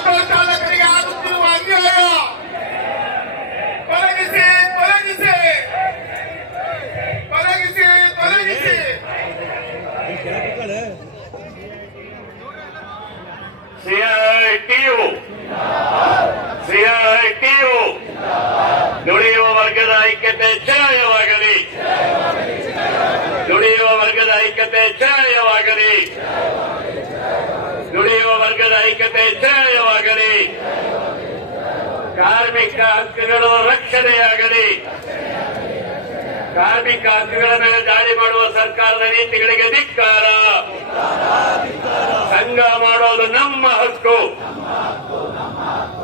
Auto ಚಾಲಕರಿಗೆ ಆಗುತ್ತಿರುವ ಅನ್ಯಾಯ ತೊಲಗಿಸಿ ತೊಲಗಿಸಿ ತೊಲಗಿಸಿ ತೊಲಗಿಸಿ ಸಿಐಟಿಯು ಸಿಐಟಿಯು ದುಡಿಯುವ ವರ್ಗದ ಐಕ್ಯತೆ ಜಯವಾಗಲಿ ದುಡಿಯುವ ವರ್ಗದ ಐಕ್ಯತೆ ಜಯವಾಗಲಿ ದುಡಿಯುವ ವರ್ಗದ ಐಕ್ಯತೆ ಜಯವಾಗಲಿ. ಕಾರ್ಮಿಕ ಹಕ್ಕುಗಳು ರಕ್ಷಣೆಯಾಗಲಿ. ಕಾರ್ಮಿಕ ಹಕ್ಕುಗಳ ಮೇಲೆ ದಾಳಿ ಮಾಡುವ ಸರ್ಕಾರದ ನೀತಿಗಳಿಗೆ ಧಿಕ್ಕಾರ. ಸಂಘ ಮಾಡೋದು ನಮ್ಮ ಹಕ್ಕು.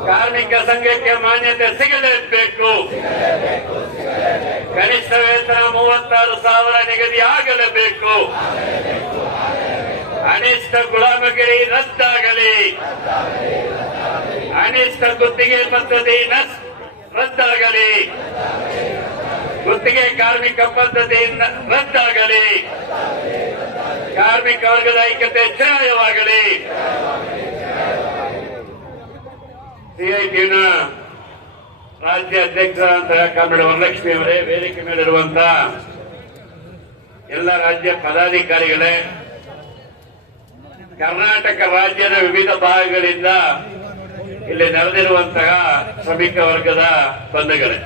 ಕಾರ್ಮಿಕ ಸಂಘಕ್ಕೆ ಮಾನ್ಯತೆ ಸಿಗಲೇಬೇಕು. ಕನಿಷ್ಠ ವೇತನ ಮೂವತ್ತಾರು ಸಾವಿರ ನಿಗದಿ ಆಗಲೇಬೇಕು. ಅನಿಷ್ಟ ಗುಲಾಮಗಿರಿ ರದ್ದಾಗಲಿ. ಅನಿಷ್ಟ ಗುತ್ತಿಗೆ ಪದ್ಧತಿ ರದ್ದಾಗಲಿ. ಗುತ್ತಿಗೆ ಕಾರ್ಮಿಕ ಪದ್ಧತಿ ರದ್ದಾಗಲಿ. ಕಾರ್ಮಿಕ ವರ್ಗದ ಐಕ್ಯತೆ ಜಯವಾಗಲಿ. ಸಿಐಟಿನ ರಾಜ್ಯ ಅಧ್ಯಕ್ಷರಾದಂತಹ ಕಾಮಿಡ ವರಲಕ್ಷ್ಮಿ ಅವರೇ, ವೇದಿಕೆ ಮೇಲಿರುವಂತಹ ಎಲ್ಲ ರಾಜ್ಯ ಪದಾಧಿಕಾರಿಗಳೇ ಕರ್ನಾಟಕ ರಾಜ್ಯದ ವಿವಿಧ ಭಾಗಗಳಿಂದ ಇಲ್ಲಿ ನಡೆದಿರುವಂತಹ ಶ್ರಮಿಕ ವರ್ಗದ ಬಂಧುಗಳೇ.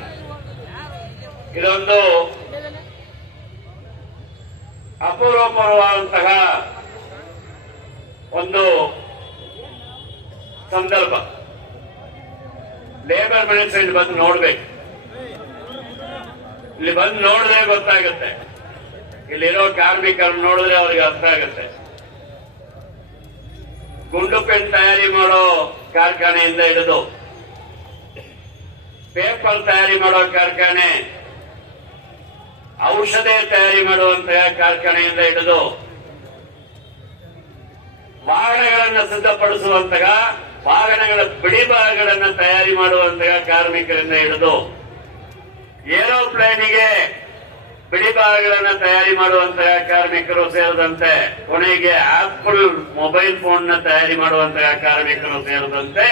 ಇದೊಂದು ಅಪರೂಪವಾದಂತಹ ಒಂದು ಸಂದರ್ಭ. ಲೇಬರ್ ಮಿನಿಸ್ಟರ್ ಇಲ್ಲಿ ಬಂದು ನೋಡ್ಬೇಕು. ಇಲ್ಲಿ ಬಂದು ನೋಡಿದ್ರೆ ಗೊತ್ತಾಗುತ್ತೆ. ಇಲ್ಲಿರೋ ಕಾರ್ಮಿಕರನ್ನು ನೋಡಿದ್ರೆ ಅವ್ರಿಗೆ ಅರ್ಥ ಆಗುತ್ತೆ. ಗುಂಡು ಪೆನ್ ತಯಾರಿ ಮಾಡೋ ಕಾರ್ಖಾನೆಯಿಂದ ಹಿಡಿದು ಪೇಪರ್ ತಯಾರಿ ಮಾಡೋ ಕಾರ್ಖಾನೆ, ಔಷಧ ತಯಾರಿ ಮಾಡುವಂತಹ ಕಾರ್ಖಾನೆಯಿಂದ ಹಿಡಿದು ವಾಹನಗಳನ್ನು ಸಿದ್ಧಪಡಿಸುವಂತಹ ವಾಹನಗಳ ಬಿಡಿ ಭಾಗಗಳನ್ನು ತಯಾರಿ ಮಾಡುವಂತಹ ಕಾರ್ಮಿಕರಿಂದ ಹಿಡಿದು ಏರೋಪ್ಲೇನಿಗೆ ಬಿಡಿಭಾಗಗಳನ್ನು ತಯಾರಿ ಮಾಡುವಂತಹ ಕಾರ್ಮಿಕರು ಸೇರಿದಂತೆ ಕೊನೆಗೆ ಆಪಲ್ ಮೊಬೈಲ್ ಫೋನ್ನ ತಯಾರಿ ಮಾಡುವಂತಹ ಕಾರ್ಮಿಕರು ಸೇರಿದಂತೆ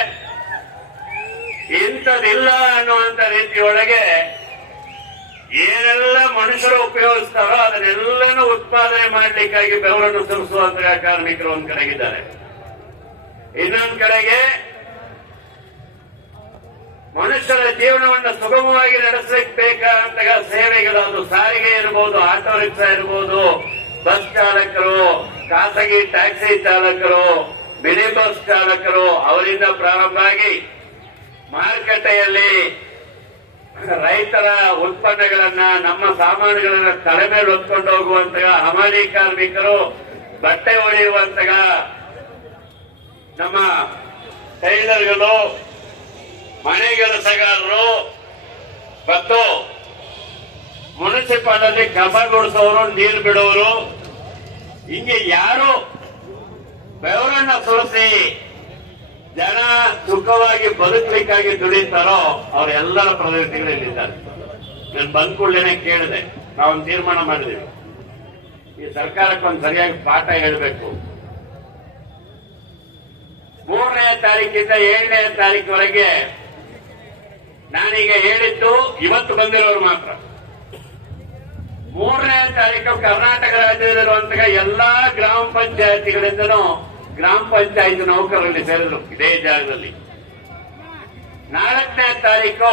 ಇಂಥದಿಲ್ಲ ಅನ್ನುವಂತ ರೀತಿಯೊಳಗೆ ಏನೆಲ್ಲ ಮನುಷ್ಯರು ಉಪಯೋಗಿಸ್ತಾರೋ ಅದನ್ನೆಲ್ಲನೂ ಉತ್ಪಾದನೆ ಮಾಡಲಿಕ್ಕಾಗಿ ಬೆವರನ್ನು ಸುರಿಸುವಂತಹ ಕಾರ್ಮಿಕರು ಒಂದ್ ಕಡೆಗಿದ್ದಾರೆ. ಇನ್ನೊಂದ್ ಕಡೆಗೆ ಮನುಷ್ಯರ ಜೀವನವನ್ನು ಸುಗಮವಾಗಿ ನಡೆಸಲಿಕ್ಕೆ ಬೇಕಾದಂತಹ ಸೇವೆಗಳು ಇರಬಹುದು ಆಟೋ ರಿಕ್ಷಾ ಇರ್ಬೋದು ಬಸ್ ಚಾಲಕರು, ಖಾಸಗಿ ಟ್ಯಾಕ್ಸಿ ಚಾಲಕರು ಮಿನಿ ಬಸ್ ಚಾಲಕರು, ಅವರಿಂದ ಪ್ರಾರಂಭ ಆಗಿ ಮಾರುಕಟ್ಟೆಯಲ್ಲಿ ರೈತರ ಉತ್ಪನ್ನಗಳನ್ನ, ನಮ್ಮ ಸಾಮಾನುಗಳನ್ನ ತಲೆ ಮೇಲೆ ಹೊತ್ಕೊಂಡು ಹೋಗುವಂತ ಹಮಾಲಿ ಕಾರ್ಮಿಕರು, ಬಟ್ಟೆ ಹೊಡೆಯುವಂತ ನಮ್ಮ ಟೈಲರ್ಗಳು, ಮನೆ ಕೆಲಸಗಾರರು, ಮತ್ತು ಮುನ್ಸಿಪಾಲ್ ಅಲ್ಲಿ ಕಸ ಗುಡಿಸೋರು ನೀರು ಬಿಡೋರು. ಹಿಂಗೆ ಯಾರು? ಬೆವರನ್ನ ಸುರಿಸಿ ಜನ ಸುಖವಾಗಿ ಬದುಕಲಿಕ್ಕಾಗಿ ದುಡಿತಾರೋ ಅವರೆಲ್ಲರ ಪ್ರದೇಶಗಳಿಲ್ಲಿದ್ದಾರೆ ನಾನು ಬಂದ ಕೂಡಲೇನೆ ಕೇಳಿದೆ ನಾವು ತೀರ್ಮಾನ ಮಾಡಿದೀವಿ ಈ ಸರ್ಕಾರಕ್ಕೊಂದು ಸರಿಯಾಗಿ ಪಾಠ ಹೇಳಬೇಕು. ಮೂರನೇ ತಾರೀಕಿಂದ ಏಳನೇ ತಾರೀಕುವರೆಗೆ ನಾನೀಗ ಹೇಳಿದ್ದು ಇವತ್ತು ಬಂದಿರೋರು ಮಾತ್ರ. ತಾರೀಕು ಕರ್ನಾಟಕ ರಾಜ್ಯದಲ್ಲಿರುವಂತಹ ಎಲ್ಲಾ ಗ್ರಾಮ ಪಂಚಾಯತಿಗಳಿಂದನೂ ಗ್ರಾಮ ಪಂಚಾಯತ್ ನೌಕರರಲ್ಲಿ ಸೇರಿದ್ರು ಇದೇ ಜಾಗದಲ್ಲಿ. ನಾಲ್ಕನೇ ತಾರೀಕು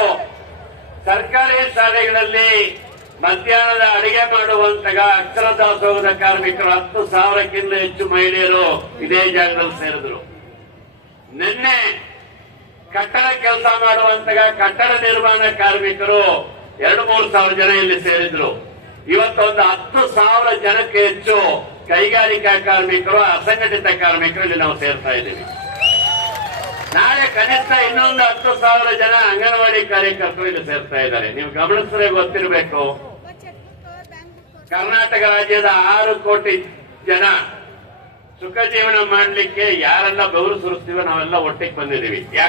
ಸರ್ಕಾರಿ ಶಾಲೆಗಳಲ್ಲಿ ಮಧ್ಯಾಹ್ನದ ಅಡಿಗೆ ಮಾಡುವಂತಹ ಅಕ್ಷರ ದಾಸೋಹದ ಕಾರ್ಮಿಕರು ಹತ್ತು ಸಾವಿರಕ್ಕಿಂತ ಹೆಚ್ಚು ಮಹಿಳೆಯರು ಇದೇ ಜಾಗದಲ್ಲಿ ಸೇರಿದ್ರು. ನಿನ್ನೆ ಕಟ್ಟಡ ಕೆಲಸ ಮಾಡುವಂತಹ ಕಟ್ಟಡ ನಿರ್ಮಾಣ ಕಾರ್ಮಿಕರು ಎರಡು ಮೂರು ಸಾವಿರ ಜನ ಇಲ್ಲಿ ಸೇರಿದ್ರು. ಇವತ್ತೊಂದು ಹತ್ತು ಸಾವಿರ ಜನಕ್ಕೆ ಹೆಚ್ಚು ಕೈಗಾರಿಕಾ ಕಾರ್ಮಿಕರು, ಅಸಂಘಟಿತ ಕಾರ್ಮಿಕರು ಇಲ್ಲಿ ನಾವು ಸೇರ್ತಾ ಇದ್ದೀವಿ. ನಾಳೆ ಕನಿಷ್ಠ ಇನ್ನೊಂದು ಹತ್ತು ಸಾವಿರ ಜನ ಅಂಗನವಾಡಿ ಕಾರ್ಯಕರ್ತರು ಇಲ್ಲಿ ಸೇರ್ತಾ ಇದ್ದಾರೆ. ನೀವು ಗಮನಿಸಿದ್ರೆ ಗೊತ್ತಿರಬೇಕು. ಕರ್ನಾಟಕ ರಾಜ್ಯದ ಆರು ಕೋಟಿ ಜನ ಸುಖ ಜೀವನ ಮಾಡಲಿಕ್ಕೆ ಯಾರೆಲ್ಲ ಬೆವರು ಸುರಿಸ್ತೀವೋ ನಾವೆಲ್ಲ ಒಟ್ಟಿಗೆ ಬಂದಿದ್ದೀವಿ. ಯಾಕೆ?